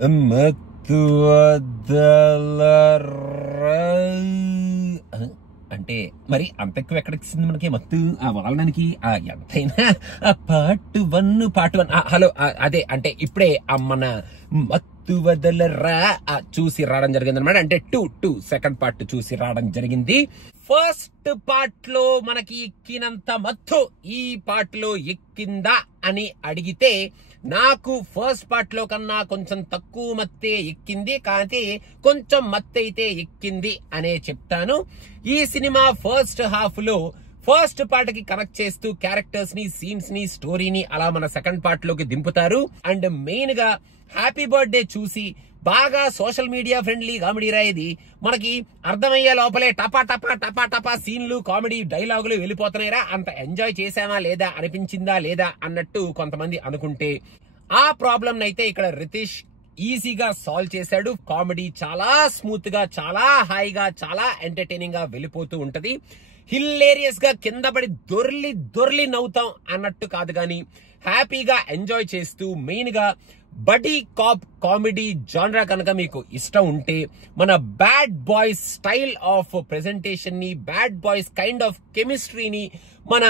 మత్తు అంటే మరి అంత ఎక్కువ ఎక్కడికి ఇస్తుంది మనకి మత్తు వాళ్ళడానికి ఎంతైనా పార్ట్ 1 హలో అదే అంటే ఇప్పుడే మన మత్తు వదలరా చూసి రావడం జరిగింది అనమాట. అంటే టూ సెకండ్ పార్ట్ చూసి రావడం జరిగింది. ఫస్ట్ పార్ట్ లో మనకి ఎక్కినంత మత్తు ఈ పార్ట్ లో ఎక్కిందా అని అడిగితే నాకు ఫస్ట్ పార్ట్ లో కన్నా కొంచెం తక్కువ మత్తే ఎక్కింది, కానీ కొంచెం మత్తైతే ఎక్కింది అనే చెప్తాను. ఈ సినిమా ఫస్ట్ హాఫ్ లో ఫస్ట్ పార్ట్ కి కనెక్ట్ చేస్తూ క్యారెక్టర్స్ ని, సీన్స్ ని, స్టోరీని అలా మన సెకండ్ పార్ట్ లోకి దింపుతారు. అండ్ మెయిన్ గా హ్యాపీ బర్త్డే చూసి బాగా సోషల్ మీడియా ఫ్రెండ్లీ కామెడీ రాయేది మనకి అర్థమయ్యే లోపలే టపా టపా టపా టపా సీన్లు, కామెడీ డైలాగులు వెళ్ళిపోతున్నాయిరా, అంత ఎంజాయ్ చేసామా లేదా, అనిపించిందా లేదా అన్నట్టు కొంతమంది అనుకుంటే ఆ ప్రాబ్లం అయితే ఇక్కడ రితీష్ ఈజీగా సాల్వ్ చేశాడు. కామెడీ చాలా స్మూత్ గా, చాలా హాయిగా, చాలా ఎంటర్టైనింగ్ గా వెళ్ళిపోతూ ఉంటది. హిల్లేరియస్ గా కింద పడి దొర్లి నవ్వుతాం అన్నట్టు కాదు, గాని హ్యాపీగా ఎంజాయ్ చేస్తూ మెయిన్ గా బడీ కాప్ కామెడీ జానరా కనుక మీకు ఇష్టం ఉంటే మన bad boys style of presentation ని, బ్యాడ్ బాయ్స్ కైండ్ ఆఫ్ కెమిస్ట్రీని మన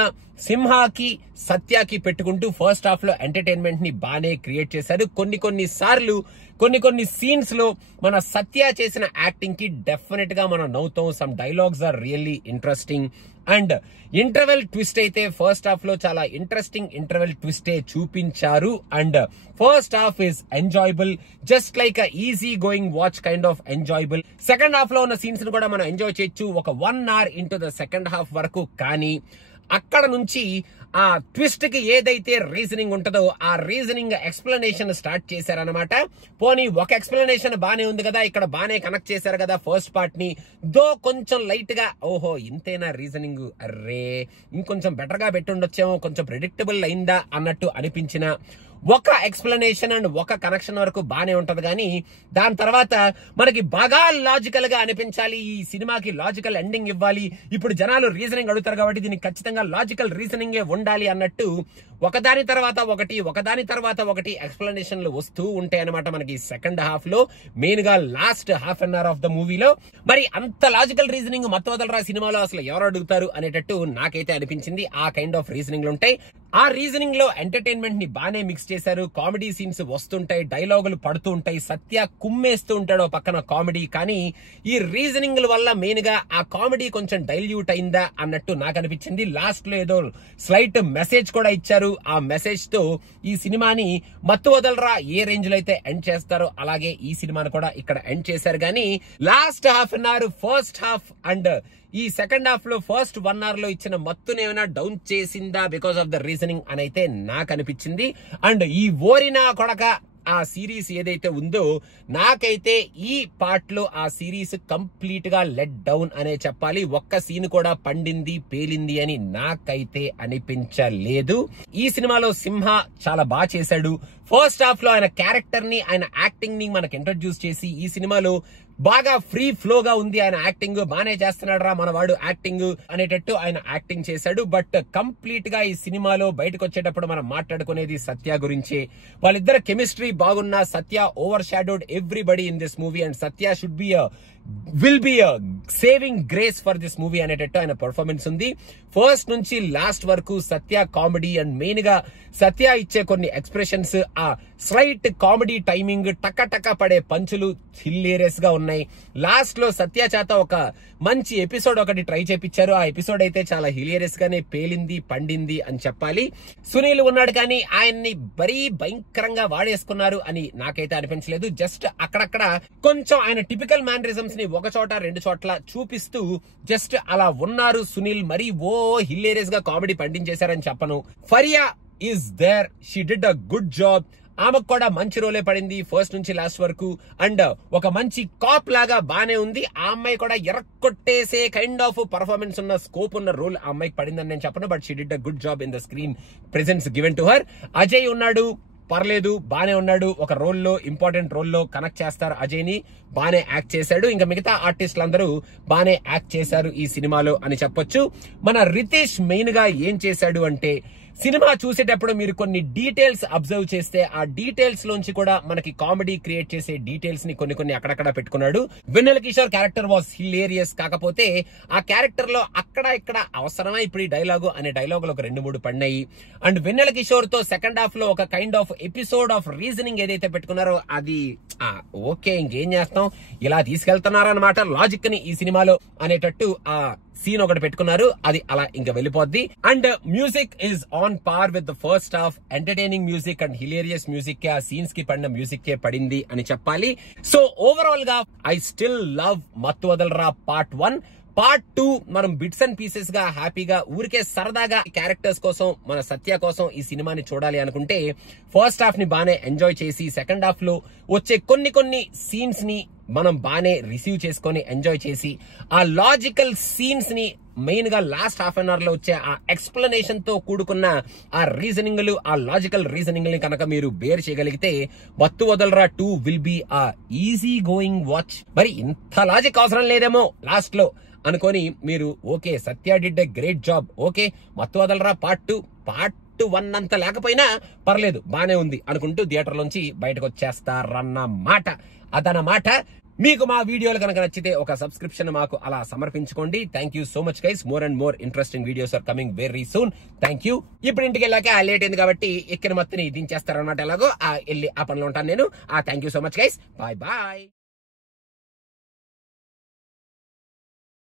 సింహాకి, సత్యాకి పెట్టుకుంటూ ఫస్ట్ హాఫ్ లో ఎంటర్టైన్మెంట్ ని బానే క్రియేట్ చేశారు. కొన్ని సార్లు కొన్ని సీన్స్ లో మన సత్య చేసిన యాక్టింగ్ కి డెఫినెట్ గా మనం నవ్వుతాం. Some dialogues are really interesting. And interval twist అయితే ఫస్ట్ హాఫ్ లో చాలా ఇంట్రెస్టింగ్ ఇంటర్వెల్ ట్విస్టే చూపించారు. And first half is enjoyable, just like a easy going watch kind of enjoyable. Second half లో ఉన్న సీన్స్ ని కూడా మనం ఎంజాయ్ చేయొచ్చు ఒక 1 hour into the second half వరకు. కానీ అక్కడ నుంచి ఆ ట్విస్ట్ కి ఏదైతే రీజనింగ్ ఉంటుందో ఆ రీజనింగ్ ఎక్స్ప్లెనేషన్ స్టార్ట్ చేశారనమాట. పోనీ ఒక ఎక్స్ప్లెనేషన్ బానే ఉంది కదా, ఇక్కడ బానే కనెక్ట్ చేశారు కదా ఫస్ట్ పార్ట్ ని, కొంచెం లైట్ గా ఓహో ఇంతేనా రీజనింగ్, అర్రే ఇంకొంచెం బెటర్ గా పెట్టుండొచ్చేమో, కొంచెం ప్రెడిక్టబుల్ అయిందా అన్నట్టు అనిపించిన ఒక ఎక్స్ప్లెనేషన్ అండ్ ఒక కనెక్షన్ వరకు బానే ఉంటది. కానీ దాని తర్వాత మనకి బాగా లాజికల్ గా అనిపించాలి, ఈ సినిమాకి లాజికల్ ఎండింగ్ ఇవ్వాలి, ఇప్పుడు జనాలు రీజనింగ్ అడుగుతారు కాబట్టి దీనికి ఖచ్చితంగా లాజికల్ రీజనింగే ఉండాలి అన్నట్టు ఒకదాని తర్వాత ఒకటి ఎక్స్ప్లెనేషన్లు వస్తూ ఉంటాయి అనమాట మనకి సెకండ్ హాఫ్ లో, మెయిన్ గా last half an hour of the మూవీలో. మరి అంత లాజికల్ రీజనింగ్ మత్తు వదలరా సినిమాలో అసలు ఎవరు అడుగుతారు అనేటట్టు నాకైతే అనిపించింది. ఆ కైండ్ ఆఫ్ రీజనింగ్లు ఉంటాయి. ఆ రీజనింగ్ లో ఎంటర్టైన్మెంట్ ని బానే మిక్స్ చేశారు. కామెడీ సీన్స్ వస్తుంటాయి, డైలాగులు పడుతూ ఉంటాయి, సత్య కుమ్మేస్తూ ఉంటాడు పక్కన కామెడీ. కానీ ఈ రీజనింగ్ వల్ల మెయిన్ గా ఆ కామెడీ కొంచెం డైల్యూట్ అయిందా అన్నట్టు నాకు అనిపించింది. లాస్ట్ లో ఏదో స్లైట్ మెసేజ్ కూడా ఇచ్చారు. ఆ మెసేజ్ తో ఈ సినిమాని మత్తు వదలరా ఏ రేంజ్ లో అయితే ఎండ్ చేస్తారో అలాగే ఈ సినిమాని కూడా ఇక్కడ ఎండ్ చేశారు. కానీ last half an hour first half and ఈ సెకండ్ హాఫ్ లో ఫస్ట్ 1 hour లో ఇచ్చిన మత్తుని ఏమైనా డౌన్ చేసిందా బికాస్ ఆఫ్ ద రీజనింగ్ అని అయితే నాకు అనిపించింది. అండ్ ఈ ఓరినా కొడక ఆ సిరీస్ ఏదైతే ఉందో నాకైతే ఈ పార్ట్ లో ఆ సిరీస్ కంప్లీట్ గా లెట్ డౌన్ అనే చెప్పాలి. ఒక్క సీన్ కూడా పండింది పేలింది అని నాకైతే అనిపించలేదు. ఈ సినిమాలో సింహ చాలా బాగా చేశాడు. ఫస్ట్ హాఫ్ లో ఆయన క్యారెక్టర్ ని, ఆయన యాక్టింగ్ ని మనకు ఇంట్రడ్యూస్ చేసి ఈ సినిమాలో బాగా ఫ్రీ ఫ్లో గా ఉంది ఆయన యాక్టింగ్, బానే చేస్తున్నాడు రా మనవాడు యాక్టింగ్ అనేటట్టు ఆయన యాక్టింగ్ చేశాడు. బట్ కంప్లీట్ గా ఈ సినిమాలో బయటకు వచ్చేటప్పుడు మనం మాట్లాడుకునేది సత్య గురించే. వాళ్ళిద్దరు కెమిస్ట్రీ బాగున్నా Satya overshadowed everybody in this movie and Satya should be will be saving grace for this movie అనేటట్టు ఆయన పర్ఫార్మెన్స్ ఉంది. ఫస్ట్ నుంచి లాస్ట్ వరకు సత్య కామెడీ అండ్ మెయిన్ గా సత్య ఇచ్చే కొన్ని ఎక్స్ప్రెషన్స్, ఆ స్లైట్ కామెడీ టైమింగ్, టక్క పడే పంచులు హిల్లేరియస్ గా ఉన్నాయి. లాస్ట్ లో సత్య చేత ఒక మంచి ఎపిసోడ్ ఒకటి ట్రై చేపించారు. ఆ ఎపిసోడ్ అయితే చాలా హిలేరియస్ గానే పేలింది పండింది అని చెప్పాలి. సునీల్ ఉన్నాడు కానీ ఆయన్ని మరీ భయంకరంగా వాడేసుకున్నారు అని నాకైతే అనిపించలేదు. జస్ట్ అక్కడక్కడ కొంచెం ఆయన టిపికల్ మ్యానరిజమ్స్ ని ఒక చోట 2 చోట్ల చూపిస్తూ జస్ట్ అలా ఉన్నారు సునీల్. మరీ హిలేరియస్ గా కామెడీ పండించేశారని చెప్పను. Faria is there, she did a good job. ఆమెకు కూడా మంచి రోలే పడింది ఫస్ట్ నుంచి లాస్ట్ వరకు. అండ్ ఒక మంచి కాప్ లాగా బానే ఉంది. ఆ అమ్మాయి కూడా ఎరక్కొట్టేసే కైండ్ ఆఫ్ పర్ఫార్మెన్స్ ఉన్న స్కోప్ ఉన్న రోల్ ఆ అమ్మాయికి పడిందని నేను చెప్పను. But she did a good job in the screen presence given to her. Ajay ఉన్నాడు, పర్లేదు బానే ఉన్నాడు. ఒక రోల్లో, ఇంపార్టెంట్ రోల్లో కనెక్ట్ చేస్తారు అజయ్ ని, బానే యాక్ట్ చేశాడు. ఇంకా మిగతా ఆర్టిస్టులు అందరూ బానే యాక్ట్ చేశారు ఈ సినిమాలో అని చెప్పొచ్చు. మన రితీష్ మెయిన్ గా ఏం చేశాడు అంటే సినిమా చూసేటప్పుడు మీరు కొన్ని డీటెయిల్స్ అబ్జర్వ్ చేస్తే ఆ డీటెయిల్స్ లోంచి కూడా మనకి కామెడీ క్రియేట్ చేసే డీటెయిల్స్ ని కొన్ని అక్కడక్కడ పెట్టుకున్నాడు. వెన్నెల కిషోర్ క్యారెక్టర్ వాస్ హిలేరియస్. కాకపోతే ఆ క్యారెక్టర్ లో అక్కడ ఇక్కడ అవసరమా ఇప్పుడు ఈ డైలాగు అనే డైలాగులు ఒక 2-3 పడినాయి. అండ్ వెన్నెల కిషోర్ తో సెకండ్ హాఫ్ లో ఒక kind of episode of reasoning ఏదైతే పెట్టుకున్నారో అది ఓకే, ఇంకేం చేస్తాం, ఇలా తీసుకెళ్తున్నారన్నమాట లాజిక్ ని ఈ సినిమాలో అనేటట్టు ఆ సీన్ ఒకటి పెట్టుకున్నారు. అది అలా ఇంకా వెళ్ళిపోద్ది. And music is on par with the first half. Entertaining music and hilarious music కే, ఆ సీన్స్ కి పడిన మ్యూజిక్ కే పడింది అని చెప్పాలి. సో ఓవరాల్ గా I still love Mathu Vadalara part 1. Part 2 మనం బిట్స్ అండ్ పీసెస్ గా హ్యాపీగా ఊరికే సరదాగా క్యారెక్టర్స్ కోసం, మన సత్య కోసం ఈ సినిమాని చూడాలి అనుకుంటే ఫస్ట్ హాఫ్ ని బానే ఎంజాయ్ చేసి సెకండ్ హాఫ్ లో వచ్చే కొన్ని సీన్స్ ని మనం బానే రిసీవ్ చేసుకొని ఎంజాయ్ చేసి ఆ లాజికల్ సీన్స్ ని మెయిన్ గా లాస్ట్ హాఫ్ అన్ అవర్ లో వచ్చే ఆ ఎక్స్ప్లెనేషన్ తో కూడుకున్న ఆ రీజనింగ్లు, ఆ లాజికల్ రీజనింగ్ ని కనుక మీరు బేర్ చేయగలిగితే మత్తు వదలరా 2 విల్ బి ఆ ఈజీ గోయింగ్ వాచ్. మరి ఇంత లాజిక్ అవసరం లేదేమో లాస్ట్ లో అనుకొని మీరు okay Satya did a great job, okay మత్తు వదలరా పార్ట్ 1 అంత లేకపోయినా పర్లేదు బానే ఉంది అనుకుంటూ థియేటర్ లోంచి బయటకు వచ్చేస్తారన్నమాట. అదనమాట. మీకు మా వీడియోలు కనుక నచ్చితే ఒక సబ్స్క్రిప్షన్ మాకు అలా సమర్పించుకోండి. Thank you so much guys. More and more interesting videos are coming very soon. Thank you. ఇప్పుడు ఇంటికి వెళ్ళాక లేట్ అయింది కాబట్టి ఎక్కిన మత్తుని దించేస్తారనమాట. ఎలాగో వెళ్ళి ఆ పనిలో ఉంటాను నేను. Thank you so much guys. Bye bye.